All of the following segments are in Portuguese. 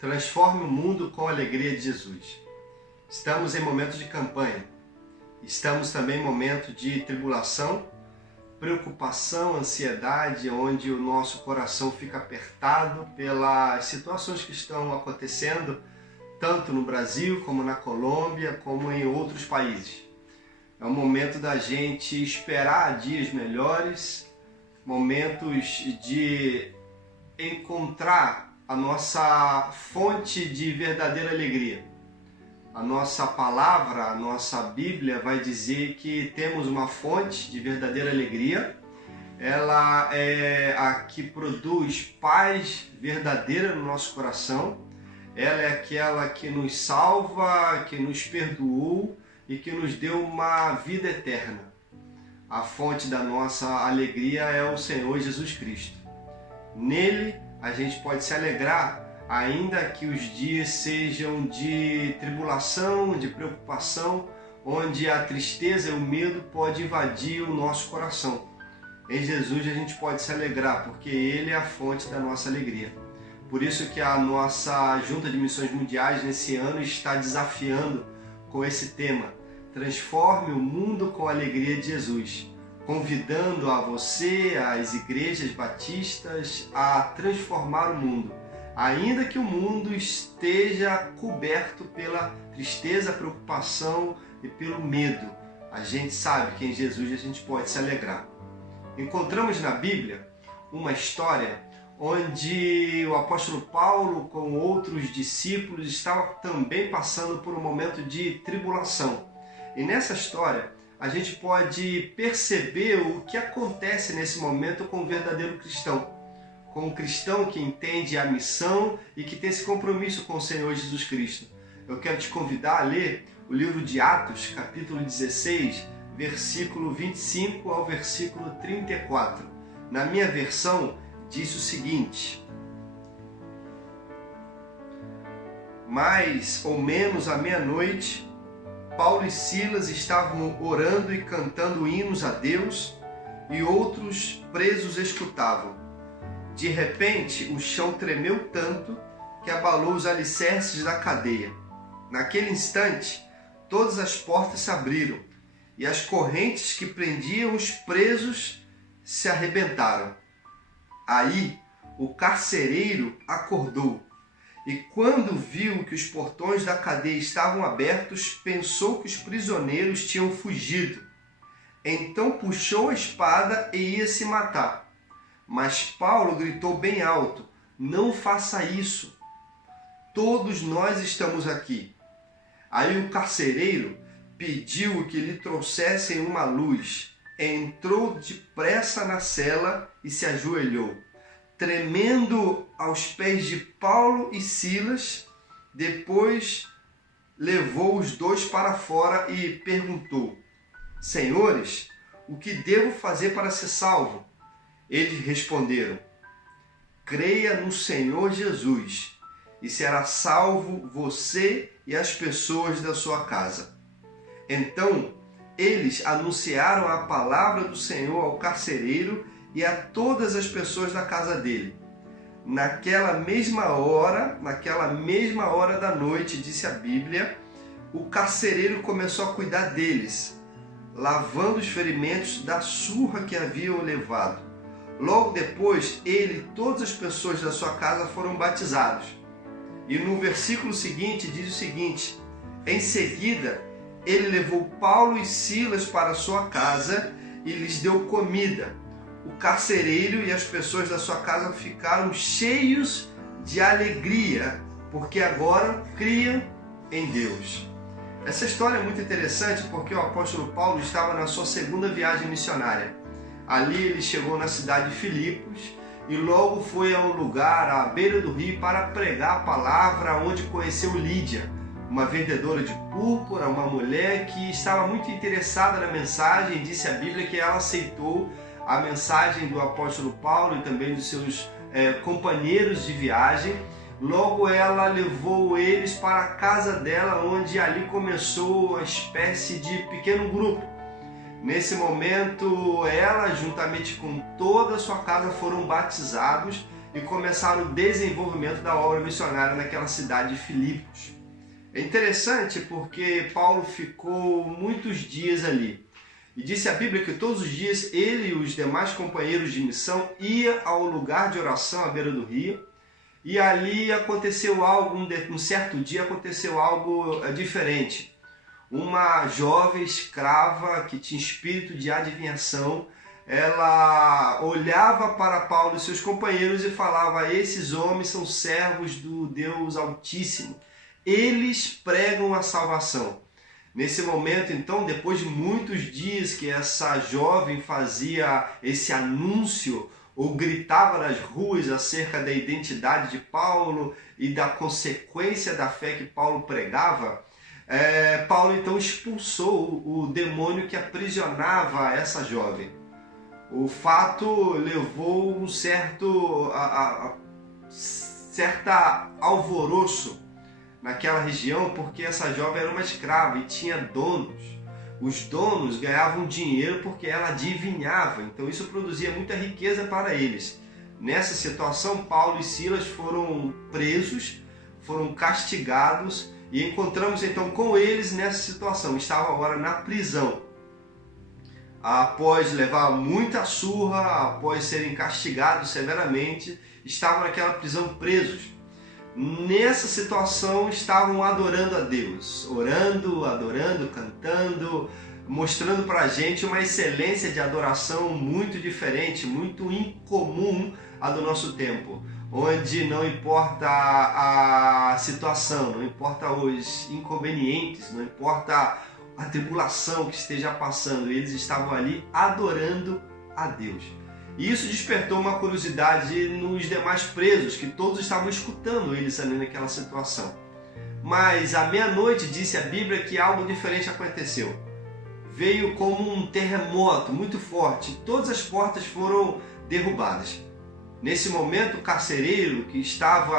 Transforme o mundo com a alegria de Jesus. Estamos em momento de campanha. Estamos também em momento de tribulação, preocupação, ansiedade, onde o nosso coração fica apertado pelas situações que estão acontecendo, tanto no Brasil, como na Colômbia, como em outros países. É um momento da gente esperar dias melhores, momentos de encontrar a nossa fonte de verdadeira alegria. A nossa palavra, a nossa Bíblia vai dizer que temos uma fonte de verdadeira alegria. Ela é a que produz paz verdadeira no nosso coração. Ela é aquela que nos salva, que nos perdoou e que nos deu uma vida eterna. A fonte da nossa alegria é o Senhor Jesus Cristo. Nele a gente pode se alegrar, ainda que os dias sejam de tribulação, de preocupação, onde a tristeza e o medo podem invadir o nosso coração. Em Jesus a gente pode se alegrar, porque Ele é a fonte da nossa alegria. Por isso que a nossa Junta de Missões Mundiais nesse ano está desafiando com esse tema: transforme o mundo com a alegria de Jesus, convidando a você, as igrejas batistas, a transformar o mundo. Ainda que o mundo esteja coberto pela tristeza, preocupação e pelo medo, a gente sabe que em Jesus a gente pode se alegrar. Encontramos na Bíblia uma história onde o apóstolo Paulo, com outros discípulos, estava também passando por um momento de tribulação. E nessa história a gente pode perceber o que acontece nesse momento com o verdadeiro cristão. Com o cristão que entende a missão e que tem esse compromisso com o Senhor Jesus Cristo. Eu quero te convidar a ler o livro de Atos, capítulo 16, versículo 25 ao versículo 34. Na minha versão, diz o seguinte: mais ou menos à meia-noite, Paulo e Silas estavam orando e cantando hinos a Deus, e outros presos escutavam. De repente, o chão tremeu tanto que abalou os alicerces da cadeia. Naquele instante, todas as portas se abriram e as correntes que prendiam os presos se arrebentaram. Aí, o carcereiro acordou e, quando viu que os portões da cadeia estavam abertos, pensou que os prisioneiros tinham fugido. Então puxou a espada e ia se matar. Mas Paulo gritou bem alto: não faça isso. Todos nós estamos aqui. Aí o carcereiro pediu que lhe trouxessem uma luz. Entrou depressa na cela e se ajoelhou. Tremendo aos pés de Paulo e Silas, depois levou os dois para fora e perguntou: Senhores, o que devo fazer para ser salvo? Eles responderam: creia no Senhor Jesus e será salvo você e as pessoas da sua casa. Então, eles anunciaram a palavra do Senhor ao carcereiro e a todas as pessoas da casa dele. Naquela mesma hora da noite, disse a Bíblia, o carcereiro começou a cuidar deles, lavando os ferimentos da surra que haviam levado. Logo depois, ele e todas as pessoas da sua casa foram batizados. E no versículo seguinte, diz o seguinte: em seguida, ele levou Paulo e Silas para sua casa e lhes deu comida. O carcereiro e as pessoas da sua casa ficaram cheios de alegria, porque agora criam em Deus. Essa história é muito interessante porque o apóstolo Paulo estava na sua segunda viagem missionária. Ali ele chegou na cidade de Filipos e logo foi a um lugar à beira do rio para pregar a palavra, onde conheceu Lídia, uma vendedora de púrpura, uma mulher que estava muito interessada na mensagem. Disse a Bíblia que ela aceitou a mensagem do apóstolo Paulo e também dos seus companheiros de viagem. Logo ela levou eles para a casa dela, onde ali começou uma espécie de pequeno grupo. Nesse momento, ela, juntamente com toda a sua casa, foram batizados e começaram o desenvolvimento da obra missionária naquela cidade de Filipos. É interessante porque Paulo ficou muitos dias ali. E disse a Bíblia que todos os dias ele e os demais companheiros de missão iam ao lugar de oração à beira do rio. E ali aconteceu algo, um certo dia aconteceu algo diferente. Uma jovem escrava que tinha espírito de adivinhação, ela olhava para Paulo e seus companheiros e falava: esses homens são servos do Deus Altíssimo, eles pregam a salvação. Nesse momento, então, depois de muitos dias que essa jovem fazia esse anúncio ou gritava nas ruas acerca da identidade de Paulo e da consequência da fé que Paulo pregava, Paulo então expulsou o demônio que aprisionava essa jovem. O fato levou um certo alvoroço naquela região, porque essa jovem era uma escrava e tinha donos. Os donos ganhavam dinheiro porque ela adivinhava, então isso produzia muita riqueza para eles. Nessa situação, Paulo e Silas foram presos, foram castigados e encontramos então com eles nessa situação. Estavam agora na prisão. Após levar muita surra, após serem castigados severamente, estavam naquela prisão presos. Nessa situação estavam adorando a Deus, orando, adorando, cantando, mostrando para a gente uma excelência de adoração muito diferente, muito incomum à do nosso tempo, onde não importa a situação, não importa os inconvenientes, não importa a tribulação que esteja passando, eles estavam ali adorando a Deus. E isso despertou uma curiosidade nos demais presos, que todos estavam escutando eles ali naquela situação. Mas à meia-noite, disse a Bíblia, que algo diferente aconteceu. Veio como um terremoto muito forte, todas as portas foram derrubadas. Nesse momento, o carcereiro, que estava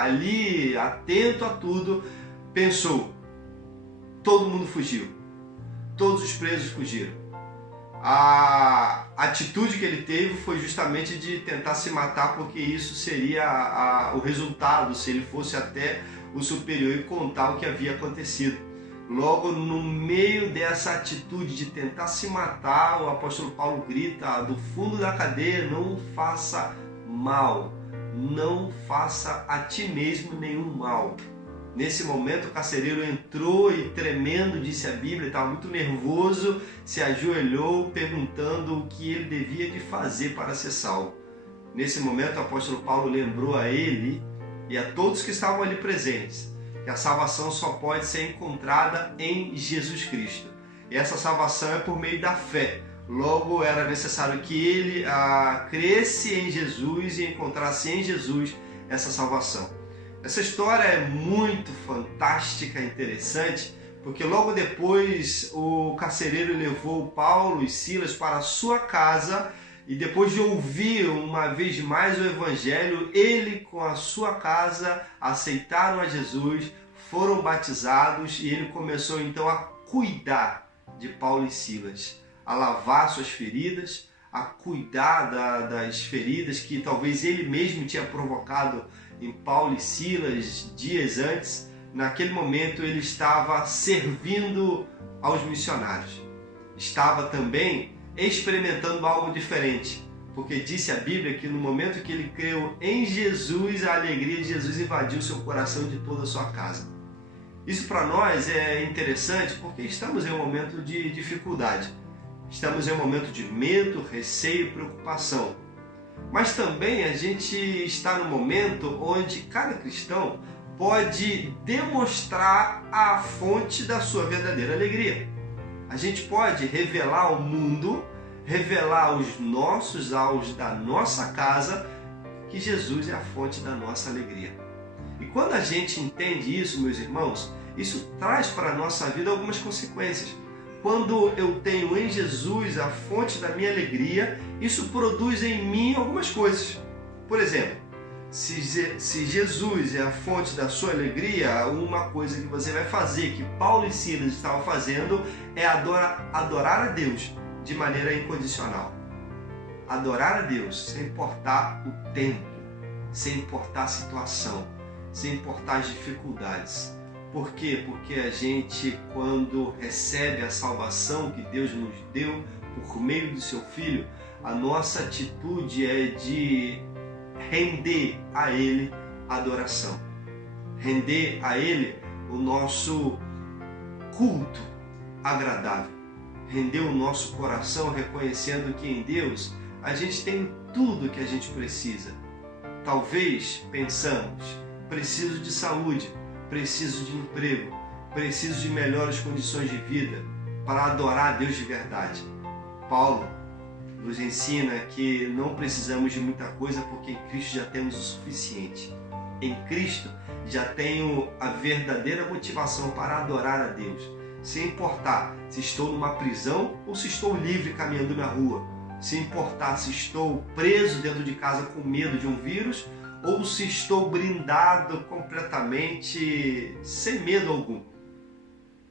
ali atento a tudo, pensou: todo mundo fugiu, todos os presos fugiram. A atitude que ele teve foi justamente de tentar se matar, porque isso seria o resultado se ele fosse até o superior e contar o que havia acontecido. Logo, no meio dessa atitude de tentar se matar, o apóstolo Paulo grita do fundo da cadeia: não faça mal, não faça a ti mesmo nenhum mal. Nesse momento o carcereiro entrou e, tremendo, disse a Bíblia, estava muito nervoso, se ajoelhou perguntando o que ele devia de fazer para ser salvo. Nesse momento o apóstolo Paulo lembrou a ele e a todos que estavam ali presentes que a salvação só pode ser encontrada em Jesus Cristo. E essa salvação é por meio da fé. Logo, era necessário que ele cresce em Jesus e encontrasse em Jesus essa salvação. Essa história é muito fantástica, interessante, porque logo depois o carcereiro levou Paulo e Silas para a sua casa e, depois de ouvir uma vez mais o Evangelho, ele com a sua casa aceitaram a Jesus, foram batizados e ele começou então a cuidar de Paulo e Silas, a lavar suas feridas, a cuidar das feridas que talvez ele mesmo tinha provocado em Paulo e Silas dias antes. Naquele momento ele estava servindo aos missionários. Estava também experimentando algo diferente, porque disse a Bíblia que no momento que ele creu em Jesus, a alegria de Jesus invadiu seu coração e de toda a sua casa. Isso para nós é interessante porque estamos em um momento de dificuldade. Estamos em um momento de medo, receio e preocupação. Mas também a gente está no momento onde cada cristão pode demonstrar a fonte da sua verdadeira alegria. A gente pode revelar ao mundo, revelar aos da nossa casa, que Jesus é a fonte da nossa alegria. E quando a gente entende isso, meus irmãos, isso traz para a nossa vida algumas consequências. Quando eu tenho em Jesus a fonte da minha alegria, isso produz em mim algumas coisas. Por exemplo, se Jesus é a fonte da sua alegria, uma coisa que você vai fazer, que Paulo e Silas estavam fazendo, é adorar a Deus de maneira incondicional. Adorar a Deus sem importar o tempo. sem importar a situação, sem importar as dificuldades. Por quê? Porque a gente, quando recebe a salvação que Deus nos deu por meio do seu Filho, a nossa atitude é de render a Ele a adoração, render a Ele o nosso culto agradável, render o nosso coração reconhecendo que em Deus a gente tem tudo que a gente precisa. Talvez pensamos, preciso de saúde, preciso de emprego, preciso de melhores condições de vida para adorar a Deus de verdade. Paulo nos ensina que não precisamos de muita coisa porque em Cristo já temos o suficiente. Em Cristo já tenho a verdadeira motivação para adorar a Deus, sem importar se estou numa prisão ou se estou livre caminhando na rua, sem importar se estou preso dentro de casa com medo de um vírus ou se estou brindado completamente sem medo algum.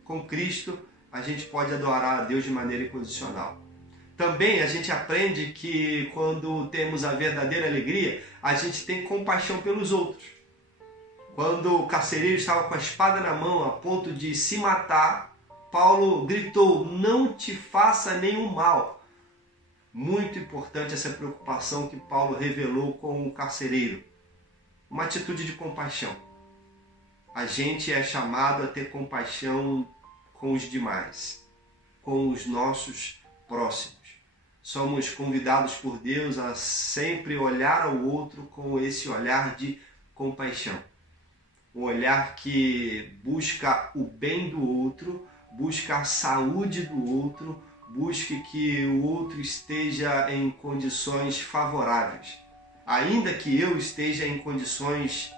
Com Cristo a gente pode adorar a Deus de maneira incondicional. Também a gente aprende que quando temos a verdadeira alegria, a gente tem compaixão pelos outros. Quando o carcereiro estava com a espada na mão a ponto de se matar, Paulo gritou: não te faça nenhum mal. Muito importante essa preocupação que Paulo revelou com o carcereiro. Uma atitude de compaixão. A gente é chamado a ter compaixão com os demais, com os nossos próximos. Somos convidados por Deus a sempre olhar ao outro com esse olhar de compaixão. Um olhar que busca o bem do outro, busca a saúde do outro, busque que o outro esteja em condições favoráveis. Ainda que eu esteja em condições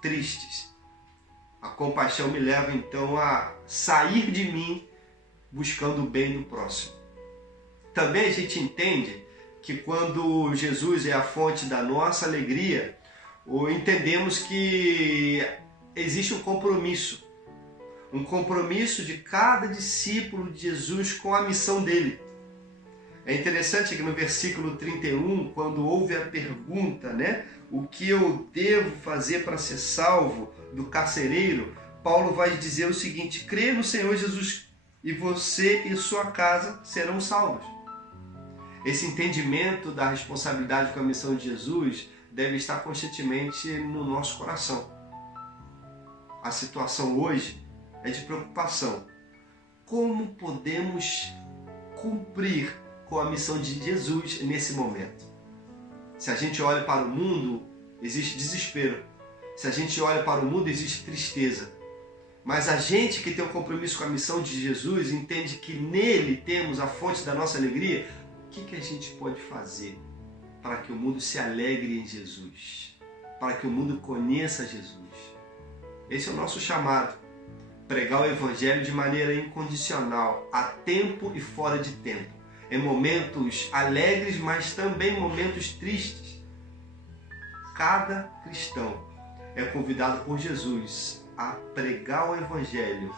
tristes. A compaixão me leva então a sair de mim buscando o bem do próximo. Também a gente entende que quando Jesus é a fonte da nossa alegria, entendemos que existe um compromisso de cada discípulo de Jesus com a missão dele. É interessante que no versículo 31, quando houve a pergunta, o que eu devo fazer para ser salvo, do carcereiro, Paulo vai dizer o seguinte: crê no Senhor Jesus e você e sua casa serão salvos. Esse entendimento da responsabilidade com a missão de Jesus deve estar constantemente no nosso coração. A situação hoje é de preocupação. Como podemos cumprir com a missão de Jesus nesse momento? Se a gente olha para o mundo, existe desespero. Se a gente olha para o mundo, existe tristeza. Mas a gente que tem um compromisso com a missão de Jesus entende que nele temos a fonte da nossa alegria. O que a gente pode fazer para que o mundo se alegre em Jesus? Para que o mundo conheça Jesus? Esse é o nosso chamado. Pregar o Evangelho de maneira incondicional, a tempo e fora de tempo. Em momentos alegres, mas também momentos tristes. Cada cristão é convidado por Jesus a pregar o Evangelho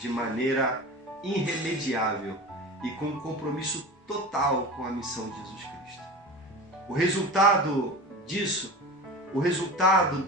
de maneira irremediável e com um compromisso total com a missão de Jesus Cristo. O resultado disso, o resultado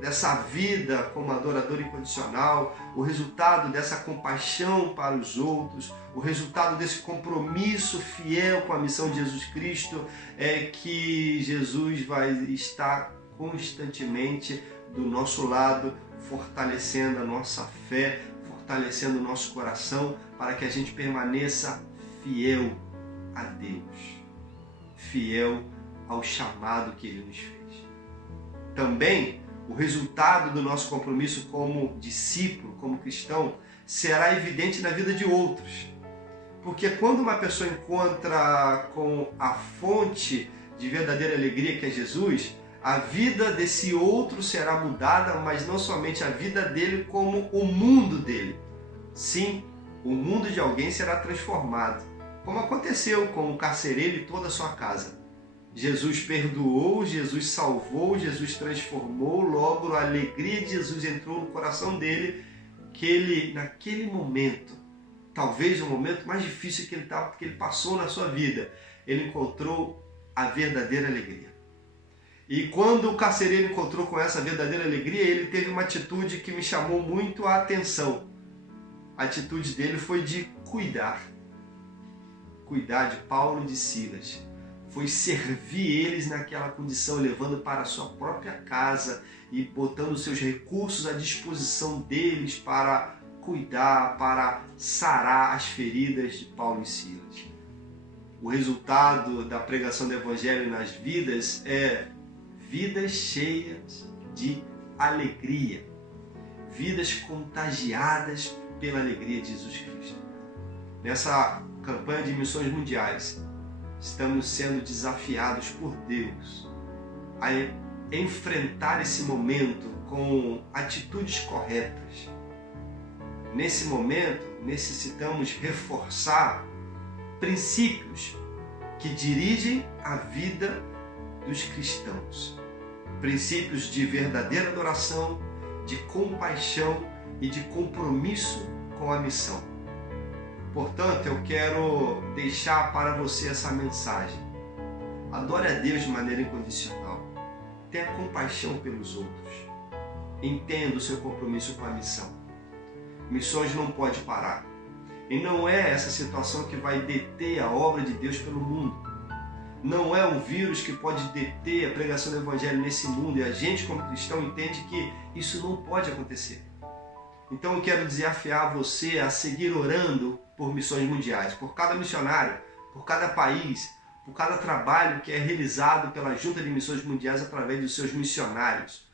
dessa vida como adorador incondicional, o resultado dessa compaixão para os outros, o resultado desse compromisso fiel com a missão de Jesus Cristo é que Jesus vai estar constantemente do nosso lado, fortalecendo a nossa fé, fortalecendo o nosso coração, para que a gente permaneça fiel a Deus, fiel ao chamado que Ele nos fez. Também, o resultado do nosso compromisso como discípulo, como cristão, será evidente na vida de outros. Porque quando uma pessoa encontra com a fonte de verdadeira alegria que é Jesus, a vida desse outro será mudada, mas não somente a vida dele, como o mundo dele. Sim, o mundo de alguém será transformado, como aconteceu com o carcereiro e toda a sua casa. Jesus perdoou, Jesus salvou, Jesus transformou, logo a alegria de Jesus entrou no coração dele, que ele, naquele momento, talvez o momento mais difícil que ele passou na sua vida, ele encontrou a verdadeira alegria. E quando o carcereiro encontrou com essa verdadeira alegria, ele teve uma atitude que me chamou muito a atenção. A atitude dele foi de cuidar de Paulo e de Silas. Foi servir eles naquela condição, levando para a sua própria casa e botando seus recursos à disposição deles para cuidar, para sarar as feridas de Paulo e Silas. O resultado da pregação do Evangelho nas vidas é vidas cheias de alegria, vidas contagiadas pela alegria de Jesus Cristo. Nessa campanha de missões mundiais, estamos sendo desafiados por Deus a enfrentar esse momento com atitudes corretas. Nesse momento, necessitamos reforçar princípios que dirigem a vida dos cristãos. Princípios de verdadeira adoração, de compaixão e de compromisso com a missão. Portanto, eu quero deixar para você essa mensagem. Adore a Deus de maneira incondicional. Tenha compaixão pelos outros. Entenda o seu compromisso com a missão. Missões não pode parar. E não é essa situação que vai deter a obra de Deus pelo mundo. Não é um vírus que pode deter a pregação do Evangelho nesse mundo. E a gente, como cristão, entende que isso não pode acontecer. Então eu quero desafiar você a seguir orando por missões mundiais, por cada missionário, por cada país, por cada trabalho que é realizado pela Junta de Missões Mundiais através dos seus missionários.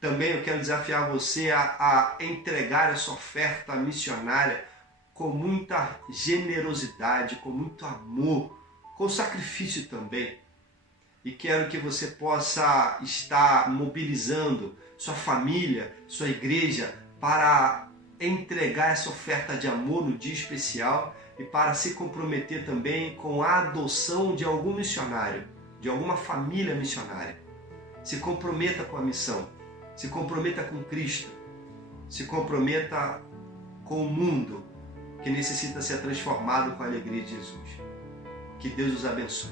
Também eu quero desafiar você a entregar essa oferta missionária com muita generosidade, com muito amor, com sacrifício também. E quero que você possa estar mobilizando sua família, sua igreja, para entregar essa oferta de amor no dia especial e para se comprometer também com a adoção de algum missionário, de alguma família missionária. Se comprometa com a missão, se comprometa com Cristo, se comprometa com o mundo que necessita ser transformado com a alegria de Jesus. Que Deus os abençoe.